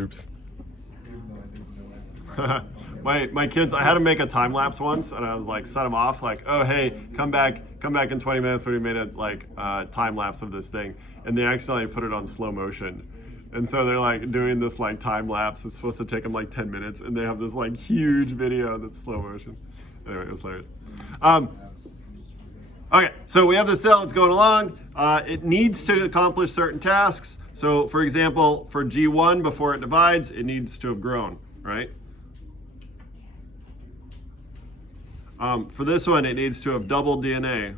Oops. my kids, I had to make a time lapse once, and I was like, set them off, like, oh hey, come back in 20 minutes when we made a time lapse of this thing, and they accidentally put it on slow motion, and so they're like doing this like time lapse. It's supposed to take them like 10 minutes, and they have this like huge video that's slow motion. Anyway, it was hilarious. Okay, so we have this cell, it's going along. It needs to accomplish certain tasks. So for example, for G1, before it divides, it needs to have grown, right? For this one, it needs to have doubled DNA.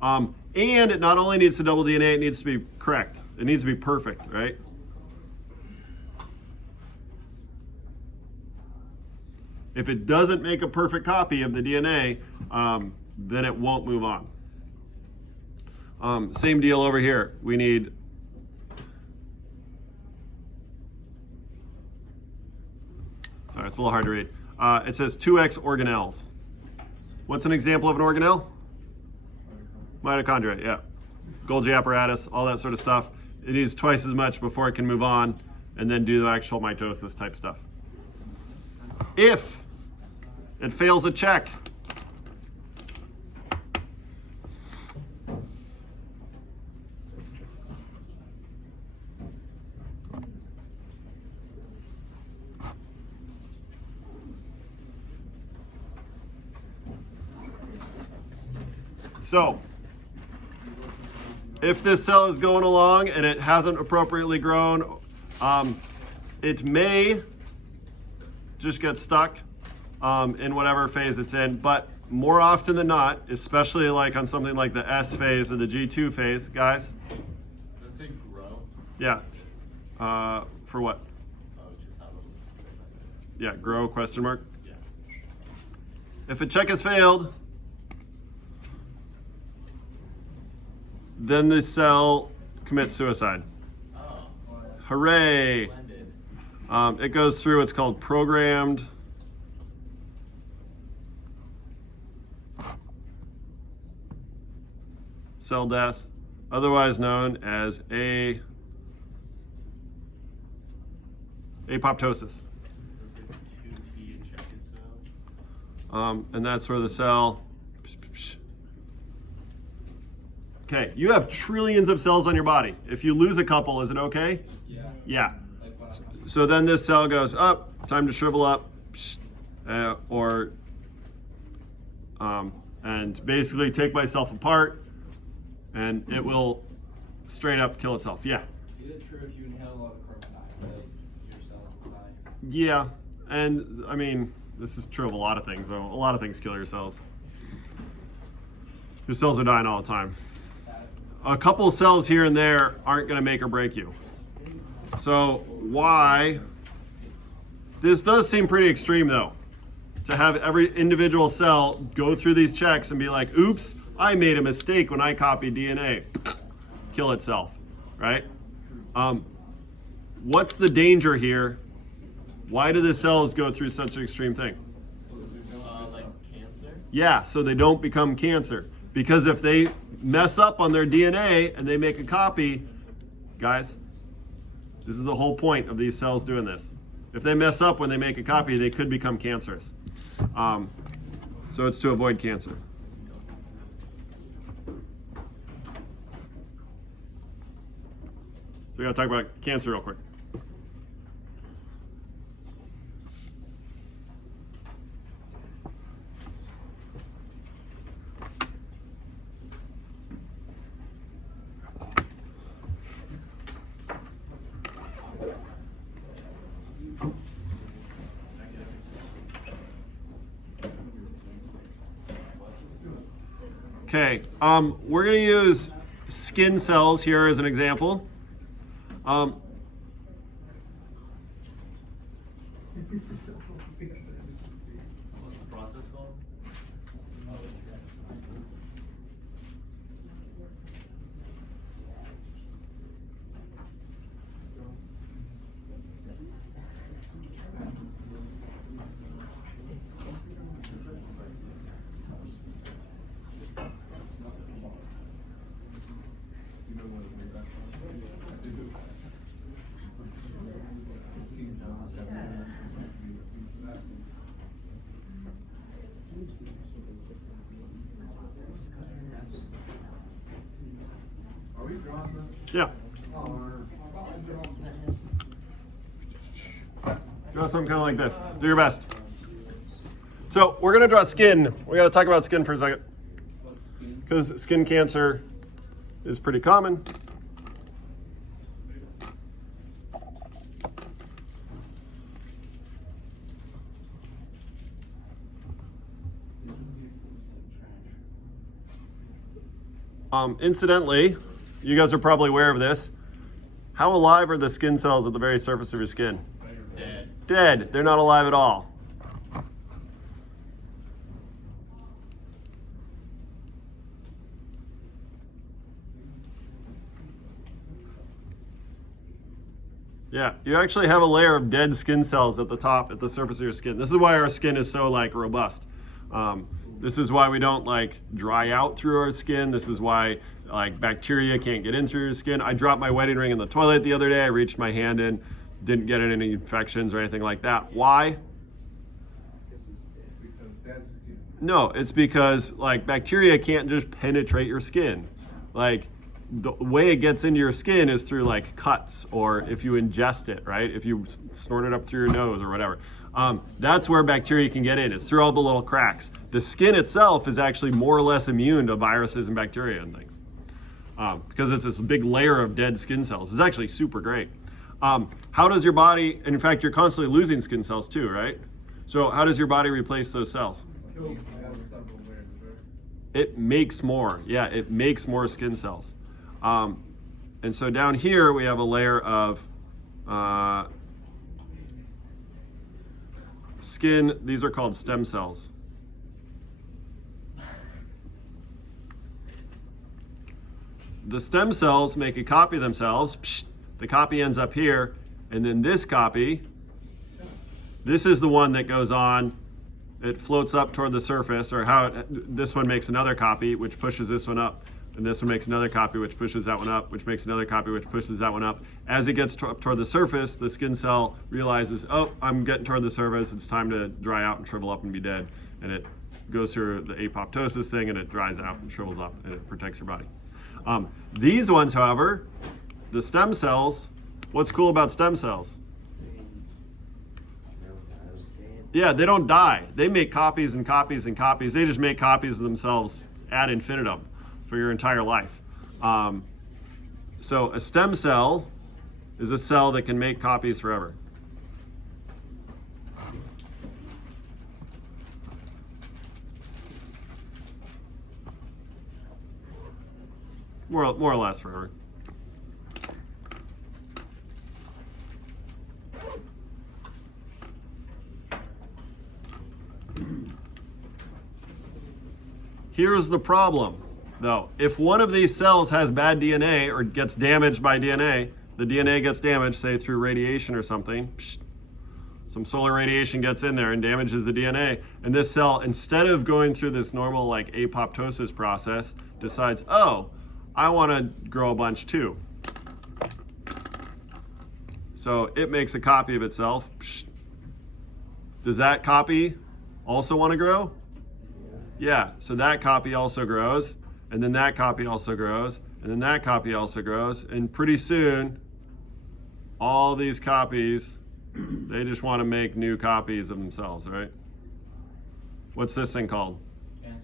And it not only needs to double DNA, it needs to be correct. It needs to be perfect, right? If it doesn't make a perfect copy of the DNA, then it won't move on. Same deal over here. We need sorry, it's a little hard to read. It says 2x organelles. What's an example of an organelle? Mitochondria, yeah. Golgi apparatus, all that sort of stuff. It needs twice as much before it can move on and then do the actual mitosis type stuff. If it fails a check, so if this cell is going along and it hasn't appropriately grown, it may just get stuck in whatever phase it's in, but more often than not, especially like on something like the S phase or the G2 phase, guys. Does it say grow? Yeah. For what? Oh, just have a Yeah, grow, question mark. yeah. If a check has failed, then the cell commits suicide. Oh, Hooray! blended. It goes through what's called programmed cell death, otherwise known as apoptosis. Does it 2T ejected cell? And that's where the cell. Okay, you have trillions of cells on your body. If you lose a couple, is it okay? Yeah. Yeah. So then this cell goes up, time to shrivel up, and basically take myself apart, and it will straight up kill itself. Yeah. Is it true if you inhale a lot of carbon dioxide, your cells will die? Yeah, and I mean, this is true of a lot of things, though. A lot of things kill your cells. Your cells are dying all the time. A couple of cells here and there aren't going to make or break you. So why? This does seem pretty extreme, though, to have every individual cell go through these checks and be like, oops, I made a mistake when I copied DNA. Kill itself, right? What's the danger here? Why do the cells go through such an extreme thing? Like cancer? Yeah, so they don't become cancer. Because if they mess up on their DNA and they make a copy, guys, this is the whole point of these cells doing this. If they mess up when they make a copy, they could become cancerous. So it's to avoid cancer. So we gotta talk about cancer real quick. Okay, we're going to use skin cells here as an example. What's the process called? Yeah. Draw something kind of like this. Do your best. So we're gonna draw skin. We gotta talk about skin for a second, What's skin? because skin cancer is pretty common. Incidentally, you guys are probably aware of this. How alive are the skin cells at the very surface of your skin? Dead. Dead. They're not alive at all. Yeah, you actually have a layer of dead skin cells at the top, at the surface of your skin. This is why our skin is so like robust. This is why we don't like dry out through our skin. This is why like bacteria can't get in through your skin. I dropped my wedding ring in the toilet the other day. I reached my hand in, didn't get any infections or anything like that. Why? Because that's skin. No, it's because like bacteria can't just penetrate your skin. Like the way it gets into your skin is through like cuts or if you ingest it, right? If you snort it up through your nose or whatever. That's where bacteria can get in. It's through all the little cracks. The skin itself is actually more or less immune to viruses and bacteria and things. Because it's this big layer of dead skin cells. It's actually super great. How does your body, and in fact, you're constantly losing skin cells too, right? So how does your body replace those cells? Kills has several layers, right? It makes more. Yeah, it makes more skin cells. And so down here we have a layer of skin. These are called stem cells. The stem cells make a copy of themselves. Psh, the copy ends up here. And then this copy, this is the one that goes on. It floats up toward the surface, or this one makes another copy, which pushes this one up. And this one makes another copy, which pushes that one up, which makes another copy, which pushes that one up. As it gets up toward the surface, the skin cell realizes, oh, I'm getting toward the surface. It's time to dry out and shrivel up and be dead. And it goes through the apoptosis thing, and it dries out and shrivels up, and it protects your body. These ones, however, the stem cells, what's cool about stem cells? Yeah, they don't die. They make copies and copies and copies. They just make copies of themselves ad infinitum for your entire life. So a stem cell is a cell that can make copies forever. More or less forever. Here's the problem, though. If one of these cells has bad DNA or gets damaged by DNA, the DNA gets damaged, say through radiation or something, some solar radiation gets in there and damages the DNA, and this cell, instead of going through this normal like apoptosis process, decides, oh, I want to grow a bunch too. So it makes a copy of itself. Does that copy also want to grow? Yeah, so that copy also grows, and then that copy also grows, and then that copy also grows, and pretty soon, all these copies, they just want to make new copies of themselves, right? What's this thing called? Cancer.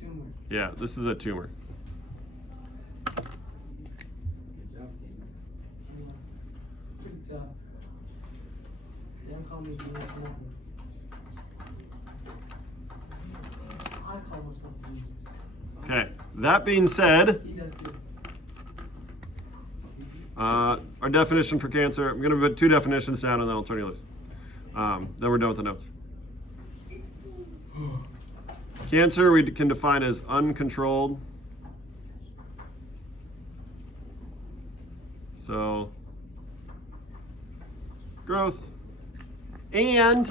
Tumor. Yeah, this is a tumor. Good job. Don't call me Venus Morgan. I call myself Venus. Okay, that being said, He does too. our definition for cancer, I'm going to put two definitions down and then I'll turn you loose. Then we're done with the notes. Cancer we can define as uncontrolled. So, growth. And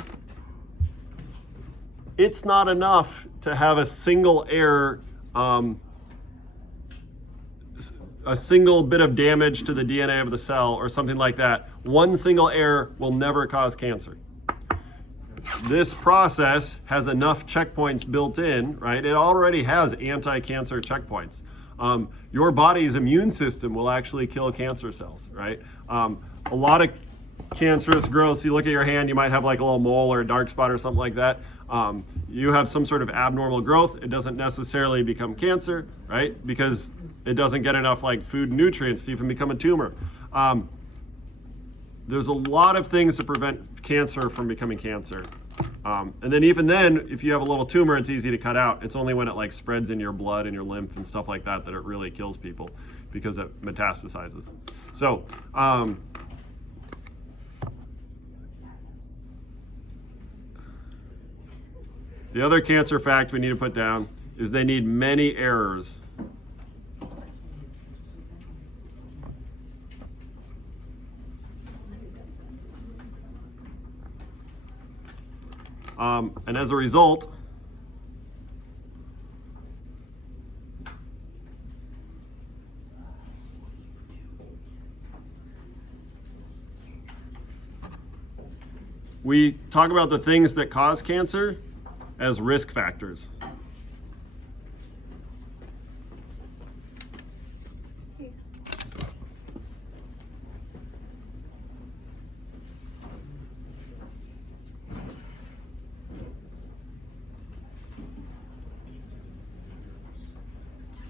it's not enough to have a single error, a single bit of damage to the DNA of the cell or something like that. One single error will never cause cancer. This process has enough checkpoints built in, right? It already has anti-cancer checkpoints. Your body's immune system will actually kill cancer cells, right? A lot of cancerous growths, you look at your hand, you might have like a little mole or a dark spot or something like that. You have some sort of abnormal growth. It doesn't necessarily become cancer, right? Because it doesn't get enough like food nutrients to even become a tumor. There's a lot of things to prevent cancer from becoming cancer. And then even then, if you have a little tumor, it's easy to cut out. It's only when it like spreads in your blood and your lymph and stuff like that that it really kills people because it metastasizes. So, the other cancer fact we need to put down is they need many errors. And as a result, we talk about the things that cause cancer as risk factors.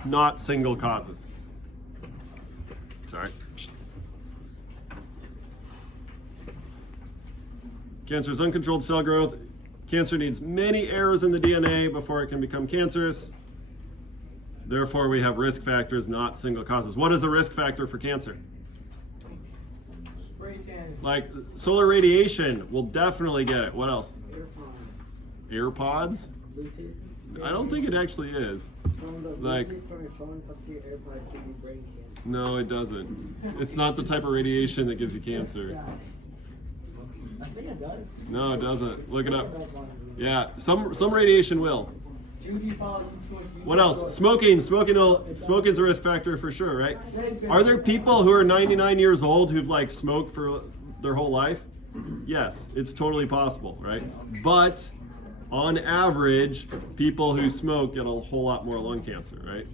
Not single causes. Sorry. Cancer is uncontrolled cell growth. Cancer needs many errors in the DNA before it can become cancerous. Therefore, we have risk factors, not single causes. What is a risk factor for cancer? Spray tan. Like solar radiation will definitely get it. What else? AirPods. AirPods? Bluetooth. I don't think it actually is. From the Like- Bluetooth from your phone up to your AirPods give you brain cancer. No, it doesn't. It's not the type of radiation that gives you cancer. I think it does. No, it doesn't. Look it up. Yeah, some radiation will. Judy followed you to a What else? Smoking's a risk factor for sure, right? Are there people who are 99 years old who've like smoked for their whole life? Yes, it's totally possible, right? But on average, people who smoke get a whole lot more lung cancer, right?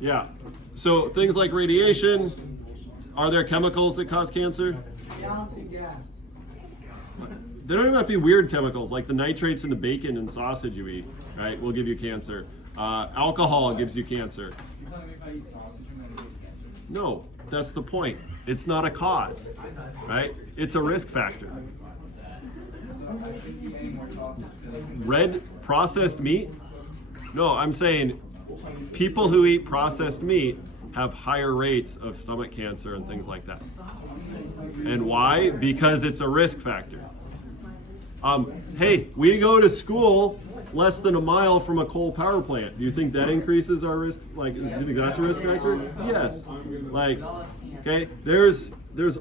Yeah. So things like radiation, are there chemicals that cause cancer? galaxy gas. They don't even have to be weird chemicals, like the nitrates in the bacon and sausage you eat, right, will give you cancer. Alcohol gives you cancer. You telling me if I eat sausage, I'm gonna get cancer? No, that's the point. It's not a cause, right? It's a risk factor. So I shouldn't eat any more sausage because Red processed meat? No, I'm saying people who eat processed meat have higher rates of stomach cancer and things like that. And why? Because it's a risk factor. Hey, we go to school less than a mile from a coal power plant. Do you think that increases our risk? Like, do you think that's a risk factor? Yes. Like, okay, there's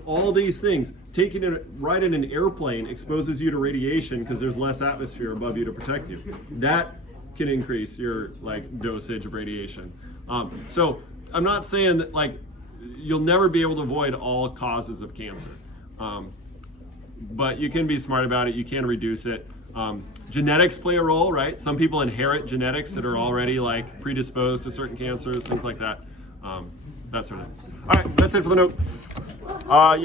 all these things. Taking a ride in an airplane exposes you to radiation because there's less atmosphere above you to protect you. That can increase your like dosage of radiation. So I'm not saying that like you'll never be able to avoid all causes of cancer. But you can be smart about it. You can reduce it. Genetics play a role, right? Some people inherit genetics that are already like predisposed to certain cancers, things like that. That sort of thing. All right, that's it for the notes.